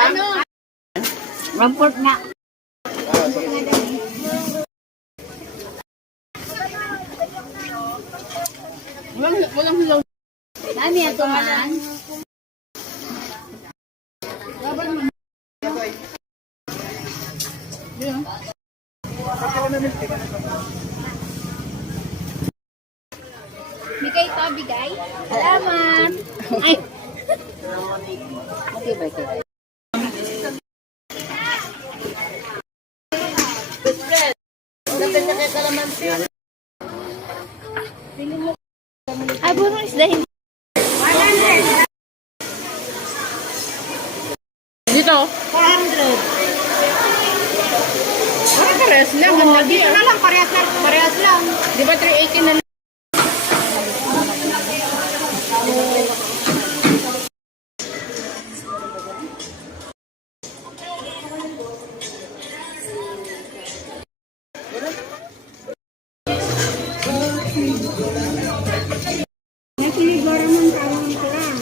Ano? Ramport nga. Walang hilaw. Dami ato man. Bigay to, bigay. Salamat. Ay. Okay ba ito? Ay, burong isda hindi. Dito. 400. Parehas lang. Dito na lang, parehas lang. Di ba 380 na lang? Nakiligara man tawang ko lang.